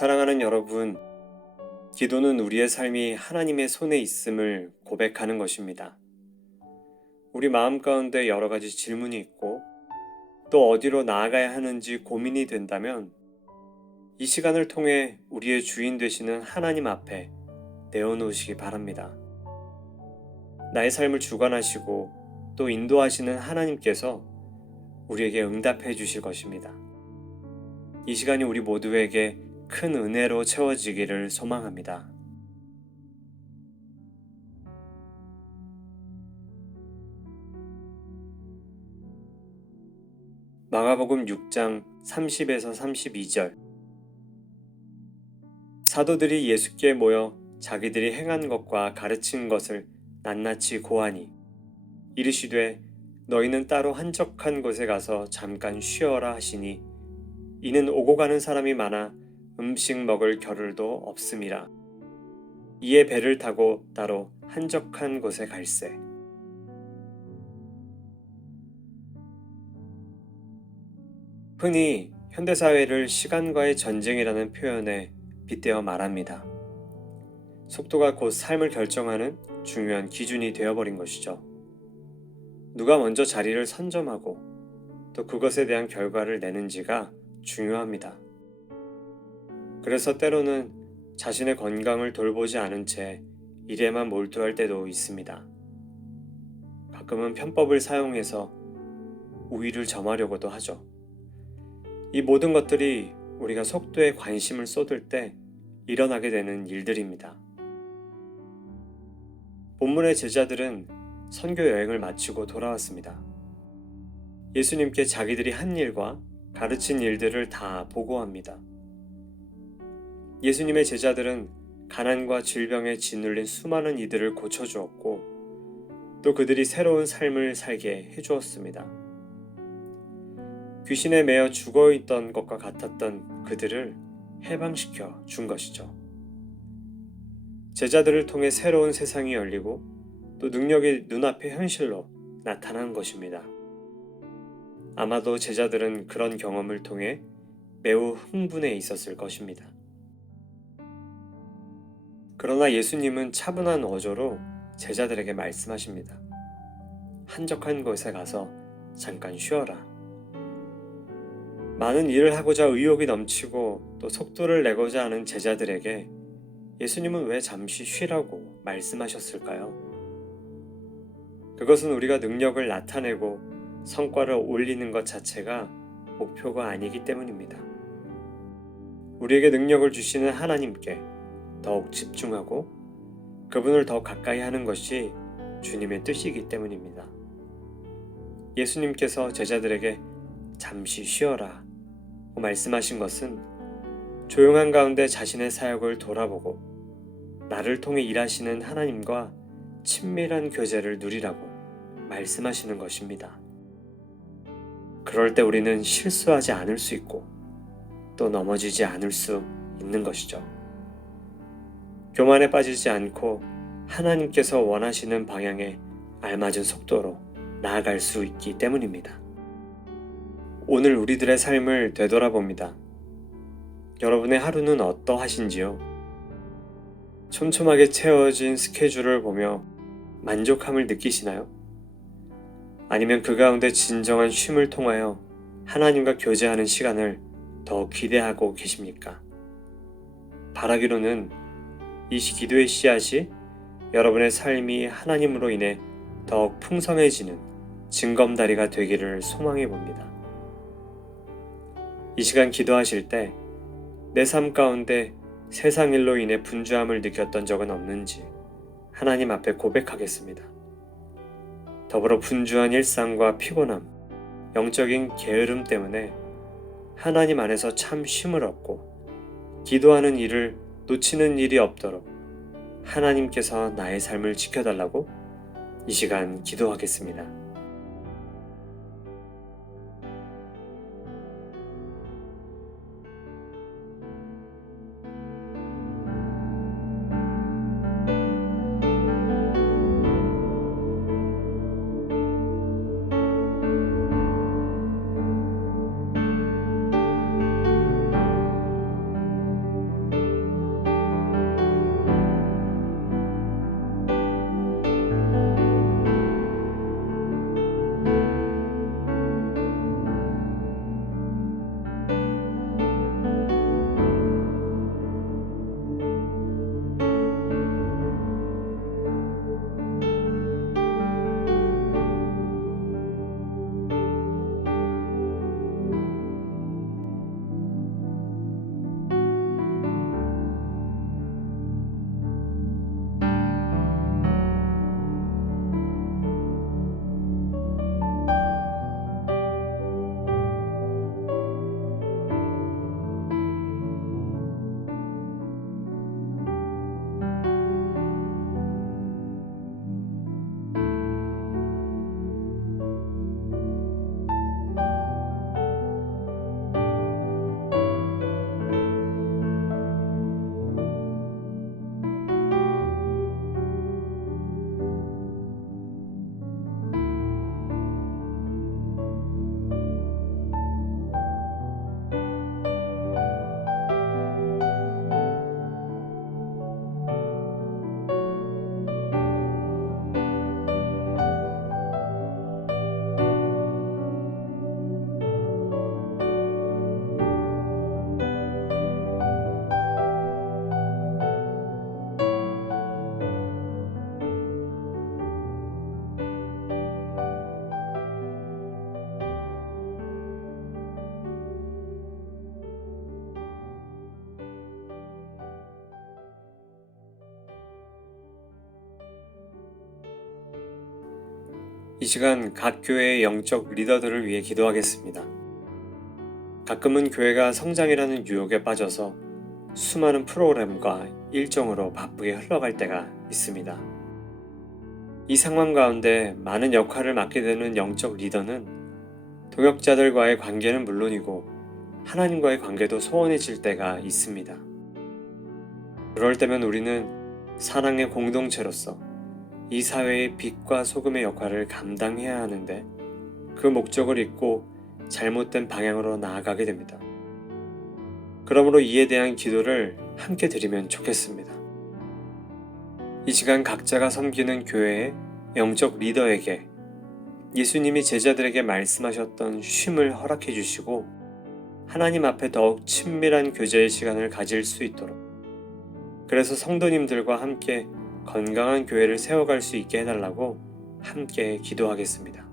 사랑하는 여러분, 기도는 우리의 삶이 하나님의 손에 있음을 고백하는 것입니다. 우리 마음 가운데 여러 가지 질문이 있고 또 어디로 나아가야 하는지 고민이 된다면 이 시간을 통해 우리의 주인 되시는 하나님 앞에 내어놓으시기 바랍니다. 나의 삶을 주관하시고 또 인도하시는 하나님께서 우리에게 응답해 주실 것입니다. 이 시간이 우리 모두에게 큰 은혜로 채워지기를 소망합니다. 마가복음 6장 30에서 32절. 사도들이 예수께 모여 자기들이 행한 것과 가르친 것을 낱낱이 고하니 이르시되 너희는 따로 한적한 곳에 가서 잠깐 쉬어라 하시니 이는 오고 가는 사람이 많아 음식 먹을 겨를도 없음이라. 이에 배를 타고 따로 한적한 곳에 갈새. 흔히 현대사회를 시간과의 전쟁이라는 표현에 빗대어 말합니다. 속도가 곧 삶을 결정하는 중요한 기준이 되어버린 것이죠. 누가 먼저 자리를 선점하고 또 그것에 대한 결과를 내는지가 중요합니다. 그래서 때로는 자신의 건강을 돌보지 않은 채 일에만 몰두할 때도 있습니다. 가끔은 편법을 사용해서 우위를 점하려고도 하죠. 이 모든 것들이 우리가 속도에 관심을 쏟을 때 일어나게 되는 일들입니다. 본문의 제자들은 선교 여행을 마치고 돌아왔습니다. 예수님께 자기들이 한 일과 가르친 일들을 다 보고합니다. 예수님의 제자들은 가난과 질병에 짓눌린 수많은 이들을 고쳐주었고 또 그들이 새로운 삶을 살게 해주었습니다. 귀신에 매여 죽어있던 것과 같았던 그들을 해방시켜 준 것이죠. 제자들을 통해 새로운 세상이 열리고 또 능력이 눈앞의 현실로 나타난 것입니다. 아마도 제자들은 그런 경험을 통해 매우 흥분해 있었을 것입니다. 그러나 예수님은 차분한 어조로 제자들에게 말씀하십니다. 한적한 곳에 가서 잠깐 쉬어라. 많은 일을 하고자 의욕이 넘치고 또 속도를 내고자 하는 제자들에게 예수님은 왜 잠시 쉬라고 말씀하셨을까요? 그것은 우리가 능력을 나타내고 성과를 올리는 것 자체가 목표가 아니기 때문입니다. 우리에게 능력을 주시는 하나님께 더욱 집중하고 그분을 더 가까이 하는 것이 주님의 뜻이기 때문입니다. 예수님께서 제자들에게 잠시 쉬어라 말씀하신 것은 조용한 가운데 자신의 사역을 돌아보고 나를 통해 일하시는 하나님과 친밀한 교제를 누리라고 말씀하시는 것입니다. 그럴 때 우리는 실수하지 않을 수 있고 또 넘어지지 않을 수 있는 것이죠. 교만에 빠지지 않고 하나님께서 원하시는 방향에 알맞은 속도로 나아갈 수 있기 때문입니다. 오늘 우리들의 삶을 되돌아봅니다. 여러분의 하루는 어떠하신지요? 촘촘하게 채워진 스케줄을 보며 만족함을 느끼시나요? 아니면 그 가운데 진정한 쉼을 통하여 하나님과 교제하는 시간을 더 기대하고 계십니까? 바라기로는 이 기도의 씨앗이 여러분의 삶이 하나님으로 인해 더욱 풍성해지는 징검다리가 되기를 소망해 봅니다. 이 시간 기도하실 때 내 삶 가운데 세상 일로 인해 분주함을 느꼈던 적은 없는지 하나님 앞에 고백하겠습니다. 더불어 분주한 일상과 피곤함, 영적인 게으름 때문에 하나님 안에서 참 쉼을 얻고 기도하는 일을 놓치는 일이 없도록 하나님께서 나의 삶을 지켜달라고 이 시간 기도하겠습니다. 이 시간 각 교회의 영적 리더들을 위해 기도하겠습니다. 가끔은 교회가 성장이라는 유혹에 빠져서 수많은 프로그램과 일정으로 바쁘게 흘러갈 때가 있습니다. 이 상황 가운데 많은 역할을 맡게 되는 영적 리더는 동역자들과의 관계는 물론이고 하나님과의 관계도 소원해질 때가 있습니다. 그럴 때면 우리는 사랑의 공동체로서 이 사회의 빛과 소금의 역할을 감당해야 하는데 그 목적을 잊고 잘못된 방향으로 나아가게 됩니다. 그러므로 이에 대한 기도를 함께 드리면 좋겠습니다. 이 시간 각자가 섬기는 교회의 영적 리더에게 예수님이 제자들에게 말씀하셨던 쉼을 허락해 주시고 하나님 앞에 더욱 친밀한 교제의 시간을 가질 수 있도록, 그래서 성도님들과 함께 건강한 교회를 세워갈 수 있게 해달라고 함께 기도하겠습니다.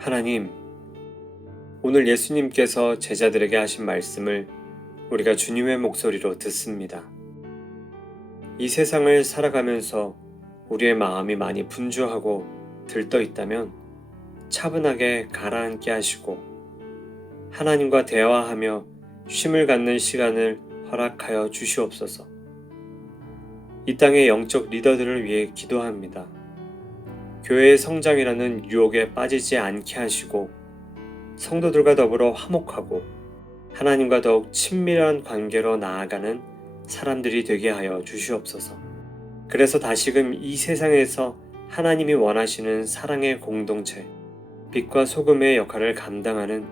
하나님, 오늘 예수님께서 제자들에게 하신 말씀을 우리가 주님의 목소리로 듣습니다. 이 세상을 살아가면서 우리의 마음이 많이 분주하고 들떠 있다면 차분하게 가라앉게 하시고 하나님과 대화하며 쉼을 갖는 시간을 허락하여 주시옵소서. 이 땅의 영적 리더들을 위해 기도합니다. 교회의 성장이라는 유혹에 빠지지 않게 하시고 성도들과 더불어 화목하고 하나님과 더욱 친밀한 관계로 나아가는 사람들이 되게 하여 주시옵소서. 그래서 다시금 이 세상에서 하나님이 원하시는 사랑의 공동체, 빛과 소금의 역할을 감당하는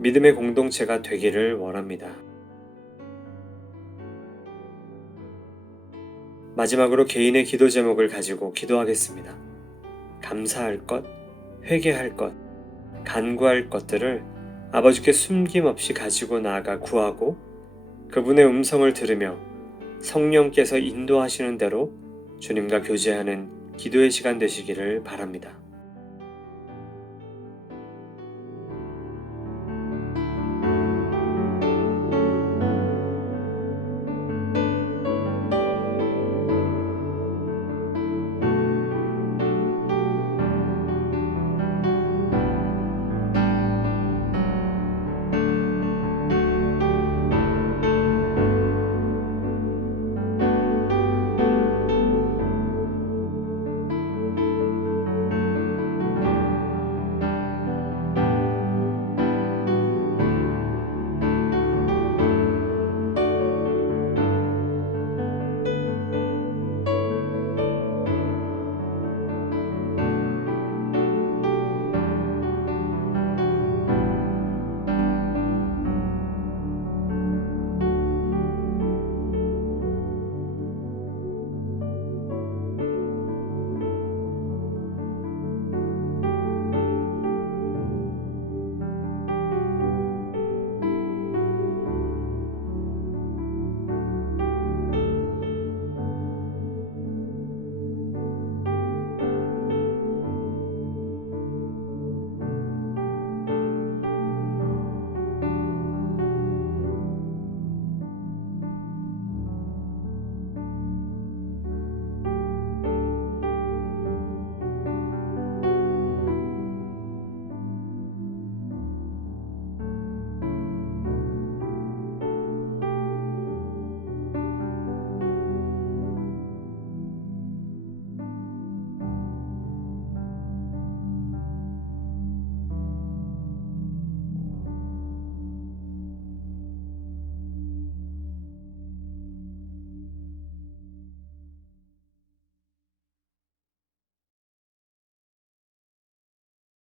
믿음의 공동체가 되기를 원합니다. 마지막으로 개인의 기도 제목을 가지고 기도하겠습니다. 감사할 것, 회개할 것, 간구할 것들을 아버지께 숨김없이 가지고 나아가 구하고 그분의 음성을 들으며 성령께서 인도하시는 대로 주님과 교제하는 기도의 시간 되시기를 바랍니다.